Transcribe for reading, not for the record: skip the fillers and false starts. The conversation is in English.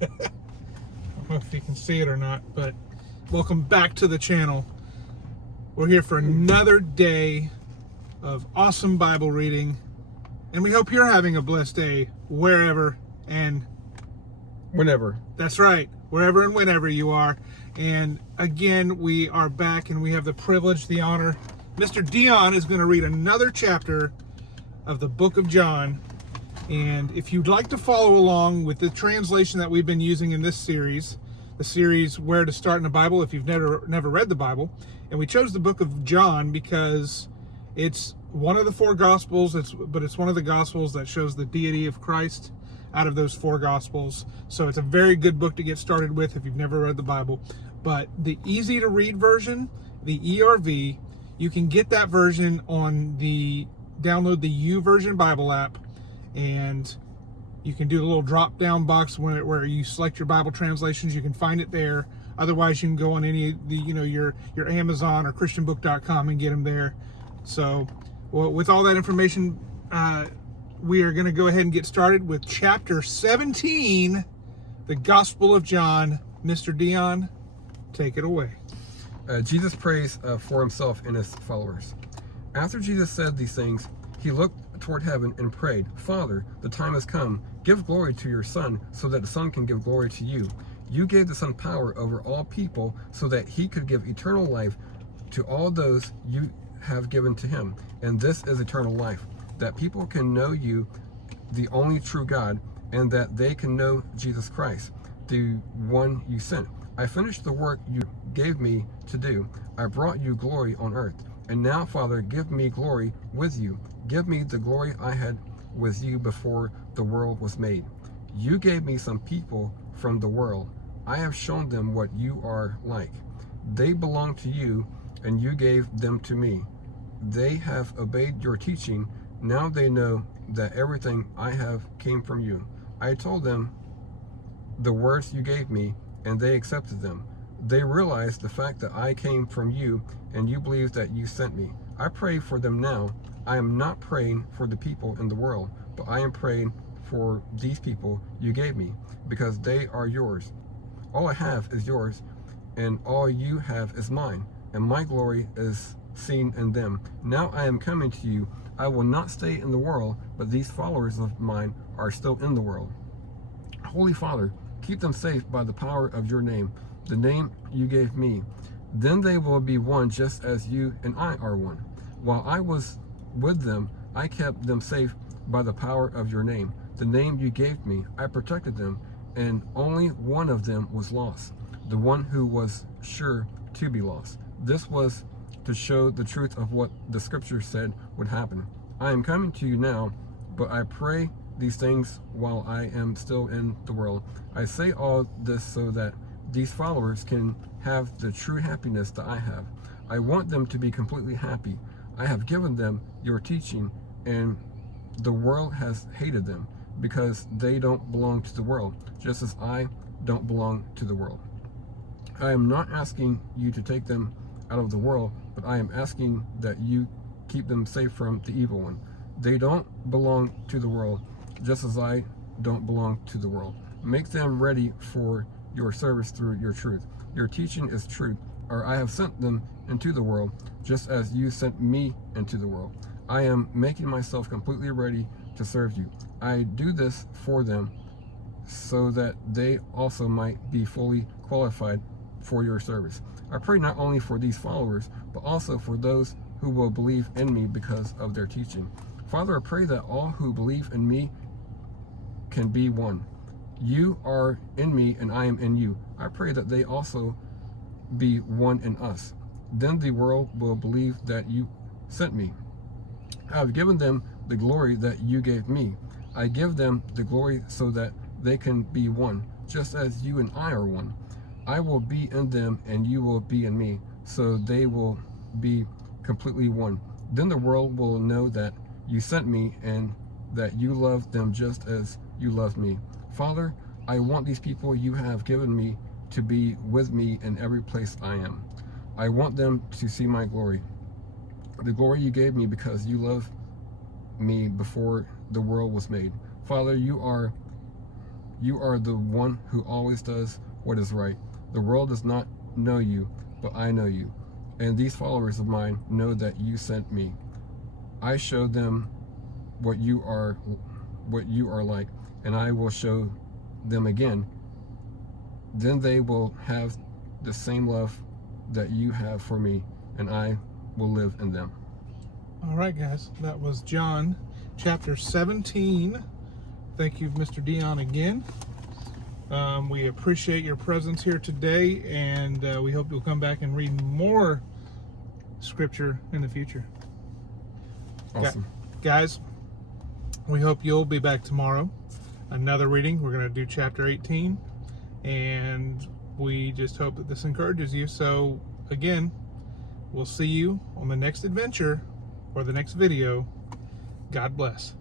I don't know if you can see it or not, but welcome back to the channel. We're here for another day of awesome Bible reading, and we hope you're having a blessed day wherever and whenever. That's right, wherever and whenever you are. And again, we are back, and we have the privilege, the honor. Mr. Dion is going to read another chapter of the book of John. And if you'd like to follow along with the translation that we've been using in this series, the series Where to Start in the Bible if you've never read the Bible, and we chose the book of John because it's one of the four Gospels, but it's one of the Gospels that shows the deity of Christ out of those four Gospels. So it's a very good book to get started with if you've never read the Bible. But the easy to read version, the ERV, you can get that version on download the YouVersion Bible app, and you can do the little drop down box where you select your Bible translations. You can find it there. Otherwise, you can go on any of the, your Amazon or christianbook.com and get them there. So, well, with all that information, we are going to go ahead and get started with chapter 17, the Gospel of John. Mr. Dion, take it away. Jesus prays for himself and his followers. After Jesus said these things, he looked toward heaven and prayed, "Father, the time has come. Give glory to your Son, so that the Son can give glory to you. You gave the Son power over all people, so that he could give eternal life to all those you have given to him. And this is eternal life, that people can know you, the only true God, and that they can know Jesus Christ, the one you sent. I finished the work you gave me to do. I brought you glory on earth. And now, Father, give me glory with you. Give me the glory I had with you before the world was made. You gave me some people from the world. I have shown them what you are like. They belong to you, and you gave them to me. They have obeyed your teaching. Now they know that everything I have came from you. I told them the words you gave me, and they accepted them. They realized the fact that I came from you, and you believe that you sent me. I pray for them now. I am not praying for the people in the world, but I am praying for these people you gave me, because they are yours. All I have is yours, and all you have is mine, and my glory is seen in them. Now I am coming to you. I will not stay in the world, but these followers of mine are still in the world. Holy Father, keep them safe by the power of your name, the name you gave me. Then they will be one, just as you and I are one. While I was with them, I kept them safe by the power of your name, the name you gave me. I protected them, and only one of them was lost, the one who was sure to be lost. This was to show the truth of what the scripture said would happen. I am coming to you now, but I pray these things while I am still in the world. I say all this so that these followers can have the true happiness that I have. I want them to be completely happy. I have given them your teaching, and the world has hated them because they don't belong to the world, just as I don't belong to the world. I am not asking you to take them out of the world, but I am asking that you keep them safe from the evil one. They don't belong to the world, just as I don't belong to the world. Make them ready for your service through your truth. Your teaching is truth, or I have sent them into the world, just as you sent me into the world. I am making myself completely ready to serve you. I do this for them, so that they also might be fully qualified for your service. I pray not only for these followers, but also for those who will believe in me because of their teaching. Father, I pray that all who believe in me can be one. You are in me, and I am in you. I pray that they also be one in us. Then the world will believe that you sent me. I have given them the glory that you gave me. I give them the glory so that they can be one, just as you and I are one. I will be in them, and you will be in me, so they will be completely one. Then the world will know that you sent me, and that you love them just as you love me. Father, I want these people you have given me to be with me in every place I am. I want them to see my glory, the glory you gave me because you loved me before the world was made. Father, you You are the one who always does what is right. The world does not know you, but I know you. And these followers of mine know that you sent me. I showed them what you are like, and I will show them again. Then they will have the same love that you have for me, and I will live in them. All right, guys, that was John chapter 17. Thank you, Mr. Dion, again. We appreciate your presence here today, and we hope you'll come back and read more scripture in the future. Awesome. Guys, we hope you'll be back tomorrow. Another reading. We're going to do chapter 18, and we just hope that this encourages you. So, again, we'll see you on the next adventure or the next video. God bless.